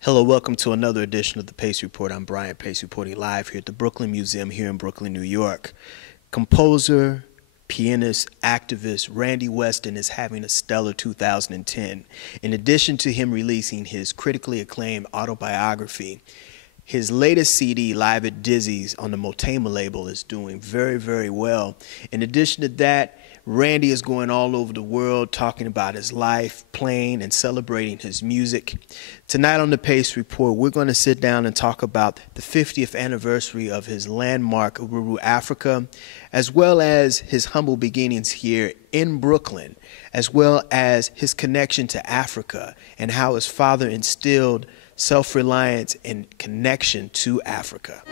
Hello, welcome to another edition of the Pace Report. I'm Brian Pace, reporting live here at the Brooklyn Museum here in Brooklyn, New York. Composer, pianist, activist Randy Weston is having a stellar 2010. In addition to him releasing his critically acclaimed autobiography, his latest CD, Live at Dizzy's, on the Motema label, is doing very, very well. In addition to that, Randy is going all over the world talking about his life, playing and celebrating his music. Tonight on the Pace Report, we're going to sit down and talk about the 50th anniversary of his landmark, Ururu, Africa, as well as his humble beginnings here in Brooklyn, as well as his connection to Africa and how his father instilled self-reliance and connection to Africa.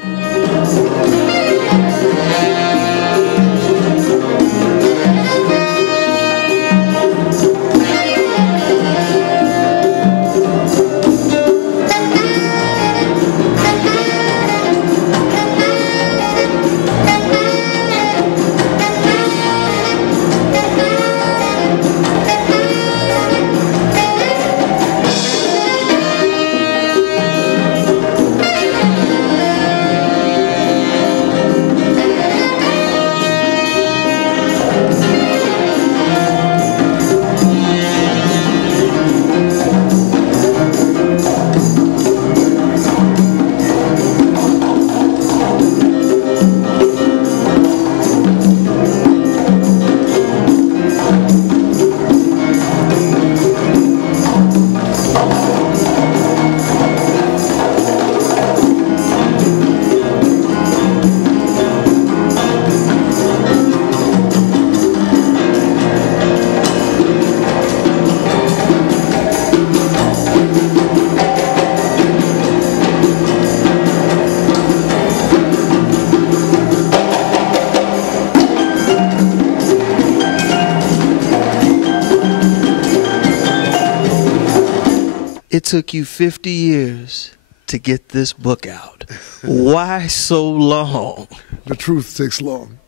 It took you 50 years to get this book out. Why so long? The truth takes long.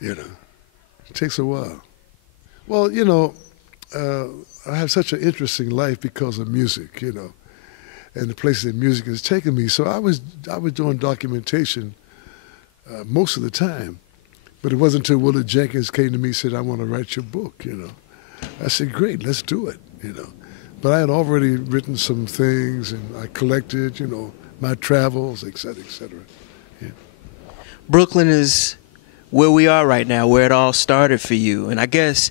It takes a while. Well, I have such an interesting life because of music, and the places that music has taken me. So I was doing documentation most of the time, but it wasn't until Willard Jenkins came to me and said, "I want to write your book." I said, "Great, let's do it." But I had already written some things, and I collected, my travels, et cetera, et cetera. Yeah. Brooklyn is where we are right now, where it all started for you. And I guess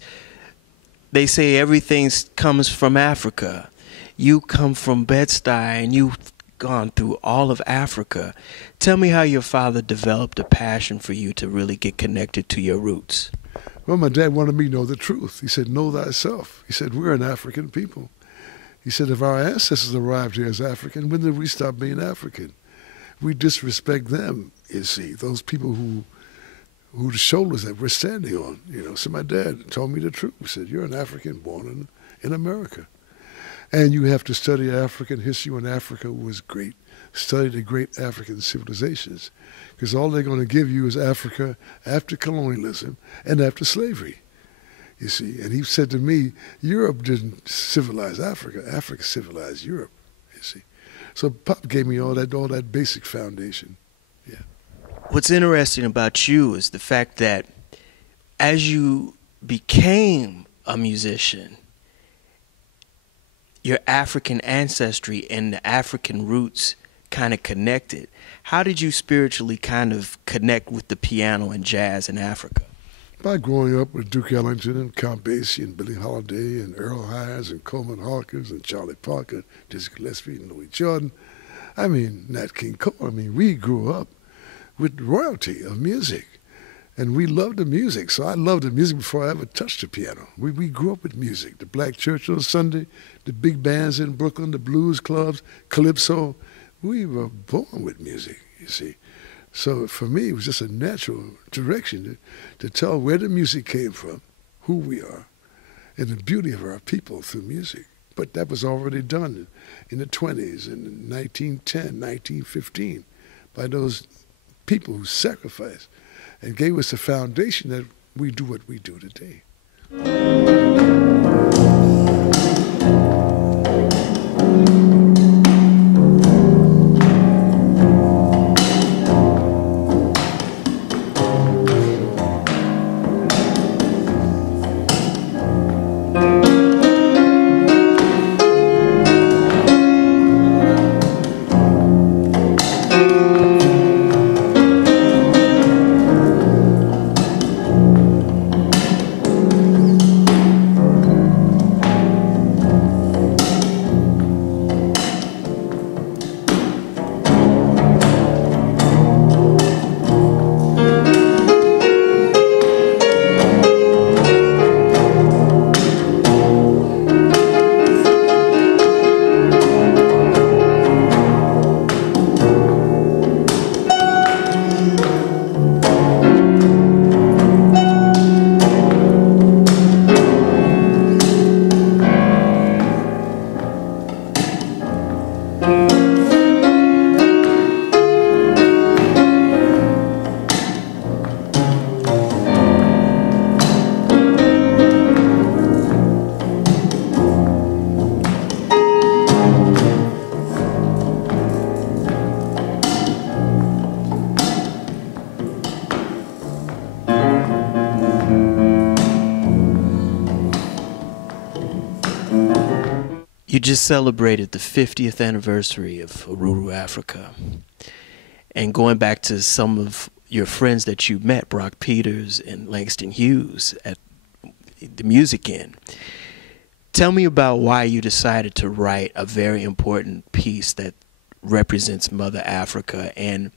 they say everything comes from Africa. You come from Bed-Stuy, and you've gone through all of Africa. Tell me how your father developed a passion for you to really get connected to your roots. Well, my dad wanted me to know the truth. He said, "Know thyself." He said, "We're an African people." He said, if our ancestors arrived here as African, when did we stop being African? We disrespect them, you see, those people who the shoulders that we're standing on. So my dad told me the truth. He said, "You're an African born in America. And you have to study African history when Africa was great. Study the great African civilizations. Because all they're going to give you is Africa after colonialism and after slavery. You see, and he said to me, Europe didn't civilize Africa. Africa civilized Europe, you see. So Pop gave me all that basic foundation, yeah. What's interesting about you is the fact that as you became a musician, your African ancestry and the African roots kind of connected. How did you spiritually kind of connect with the piano and jazz in Africa? By growing up with Duke Ellington and Count Basie and Billie Holiday and Earl Hines and Coleman Hawkins and Charlie Parker, Dizzy Gillespie and Louis Jordan, Nat King Cole. We grew up with royalty of music, and we loved the music. So I loved the music before I ever touched the piano. We grew up with music. The Black Church on Sunday, the big bands in Brooklyn, the blues clubs, calypso. We were born with music, you see. So for me, it was just a natural direction to tell where the music came from, who we are, and the beauty of our people through music. But that was already done in the 20s and in 1910, 1915 by those people who sacrificed and gave us the foundation that we do what we do today. just celebrated the 50th anniversary of Ururu, Africa. And going back to some of your friends that you met, Brock Peters and Langston Hughes at the Music Inn, tell me about why you decided to write a very important piece that represents Mother Africa, and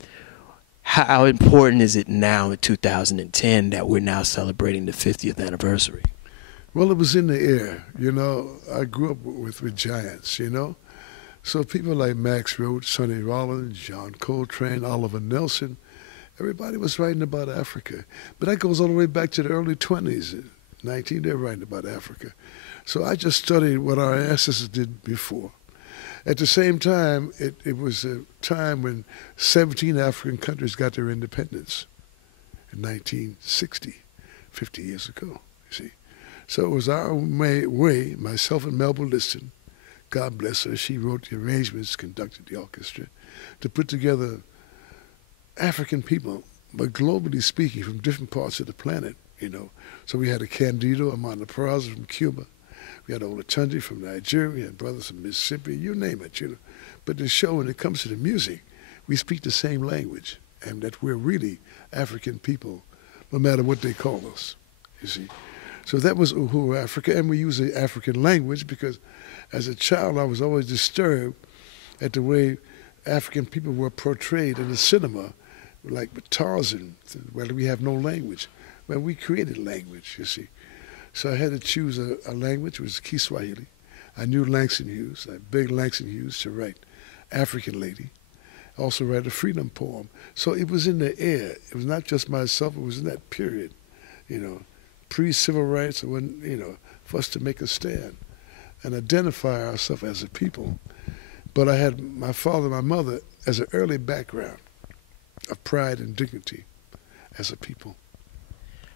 how important is it now in 2010 that we're now celebrating the 50th anniversary? Well, it was in the air, you know. I grew up with giants, you know. So people like Max Roach, Sonny Rollins, John Coltrane, Oliver Nelson, everybody was writing about Africa. But that goes all the way back to the early 20s, 19, they were writing about Africa. So I just studied what our ancestors did before. At the same time, it was a time when 17 African countries got their independence in 1960, 50 years ago, you see. So it was our way, myself and Melba Liston, God bless her, she wrote the arrangements, conducted the orchestra, to put together African people, but globally speaking, from different parts of the planet, you know. So we had a Candido, Amanda Peraza from Cuba. We had Olatunji from Nigeria, and brothers from Mississippi, you name it, you know. But the show, when it comes to the music, we speak the same language, and that we're really African people, no matter what they call us, you see. So that was Uhuru Africa, and we use the African language because as a child I was always disturbed at the way African people were portrayed in the cinema, like with Tarzan, where we have no language. Well, we created language, you see. So I had to choose a language, which was Kiswahili. I knew Langston Hughes. I begged Langston Hughes to write African Lady, also write a freedom poem. So it was in the air. It was not just myself, it was in that period, you know, pre-civil rights, when, you know, for us to make a stand and identify ourselves as a people. But I had my father and my mother as an early background of pride and dignity as a people.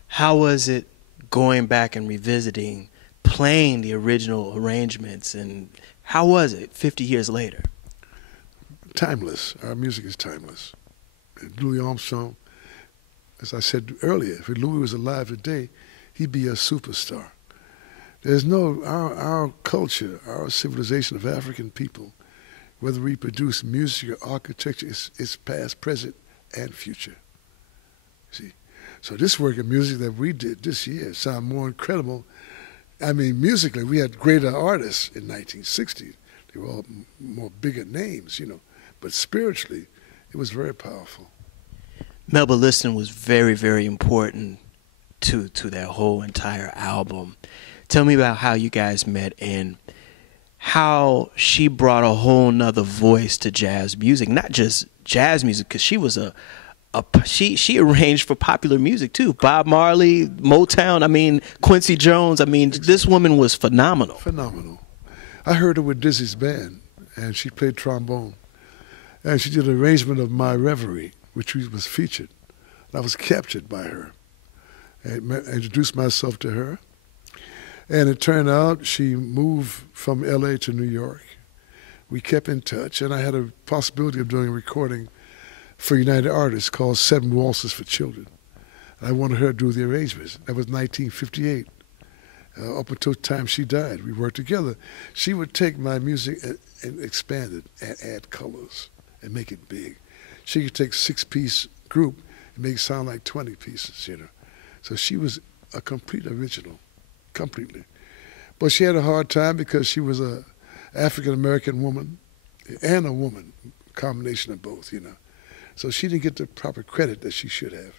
How was it going back and revisiting, playing the original arrangements, and how was it 50 years later? Timeless. Our music is timeless. And Louis Armstrong, as I said earlier, if Louis was alive today, he'd be a superstar. There's no, our culture, our civilization of African people, whether we produce music or architecture, it's past, present, and future. See? So this work of music that we did this year sound more incredible. I mean, musically, we had greater artists in 1960. They were all more bigger names, you know. But spiritually, it was very powerful. Melba Liston was very, very important to that whole entire album. Tell me about how you guys met and how she brought a whole nother voice to jazz music, not just jazz music, because she was she arranged for popular music too. Bob Marley, Motown, I mean, Quincy Jones. I mean, this woman was phenomenal. Phenomenal. I heard her with Dizzy's band, and she played trombone. And she did an arrangement of My Reverie, which was featured. And I was captured by her. I introduced myself to her. And it turned out she moved from L.A. to New York. We kept in touch, and I had a possibility of doing a recording for United Artists called Seven Waltzes for Children. And I wanted her to do the arrangements. That was 1958. Up until the time she died, we worked together. She would take my music and expand it and add colors and make it big. She could take a 6-piece group and make it sound like 20 pieces, you know. So she was a complete original, completely. But she had a hard time because she was a African-American woman and a woman, combination of both, you know. So she didn't get the proper credit that she should have.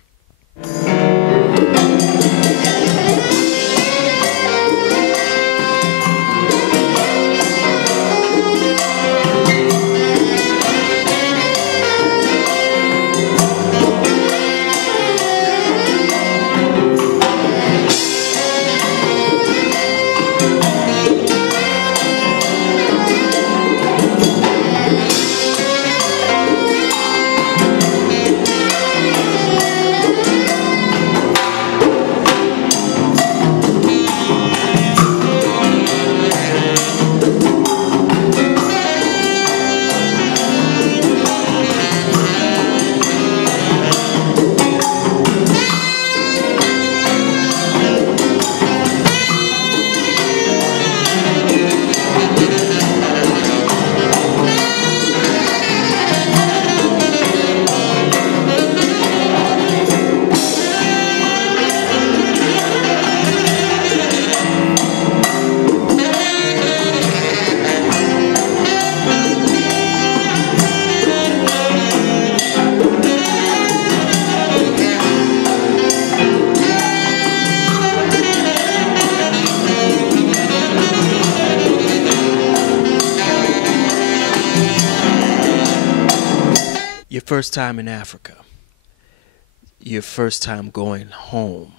Your first time in Africa, your first time going home.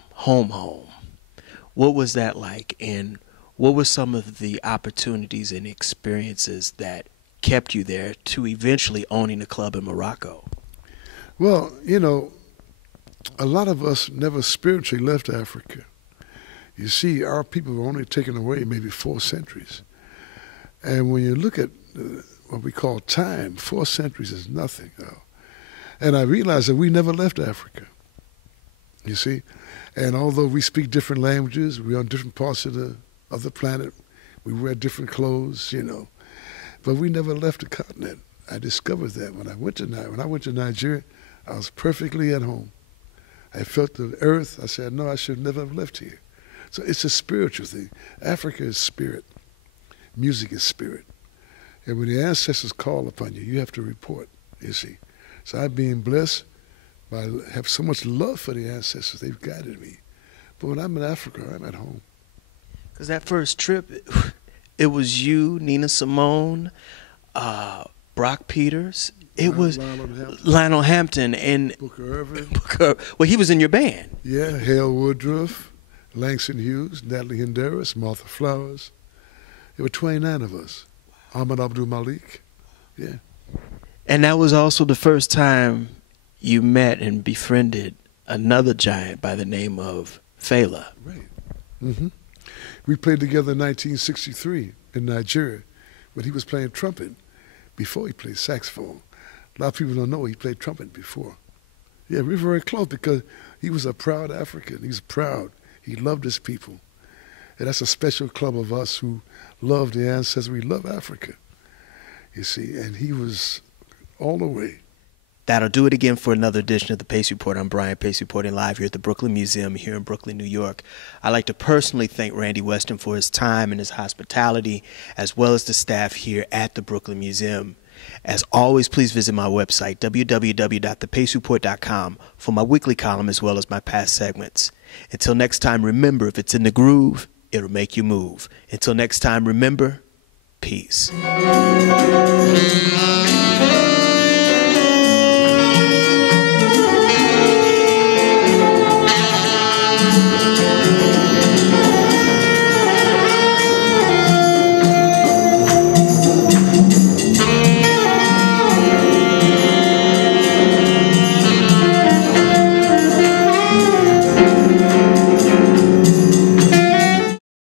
What was that like, and what were some of the opportunities and experiences that kept you there to eventually owning a club in Morocco? Well, you know, a lot of us never spiritually left Africa. You see, our people were only taken away maybe 4 centuries. And when you look at what we call time, 4 centuries is nothing. And I realized that we never left Africa, you see. And although we speak different languages, we're on different parts of the planet, we wear different clothes, you know, but we never left the continent. I discovered that when I went to Nigeria, I was perfectly at home. I felt the earth. I said, no, I should never have left here. So it's a spiritual thing. Africa is spirit. Music is spirit. And when the ancestors call upon you, you have to report, you see. So I've been blessed. I have so much love for the ancestors. They've guided me. But when I'm in Africa, I'm at home. Because that first trip, it was you, Nina Simone, Brock Peters. It was Lionel Hampton and Booker Irving. Well, he was in your band. Yeah, Hale Woodruff, Langston Hughes, Natalie Hinderis, Martha Flowers. There were 29 of us. Ahmed Abdul Malik. Yeah. And that was also the first time you met and befriended another giant by the name of Fela. Right. Mm-hmm. We played together in 1963 in Nigeria, but he was playing trumpet before he played saxophone. A lot of people don't know he played trumpet before. Yeah, we were very close because he was a proud African. He was proud. He loved his people. And that's a special club of us who love the ancestors. We love Africa, you see, and he was all the way. That'll do it again for another edition of the Pace Report. I'm Brian Pace, reporting live here at the Brooklyn Museum here in Brooklyn, New York. I'd like to personally thank Randy Weston for his time and his hospitality, as well as the staff here at the Brooklyn Museum. As always, please visit my website, www.thepacereport.com, for my weekly column as well as my past segments. Until next time, remember, if it's in the groove, it'll make you move. Until next time, remember, peace.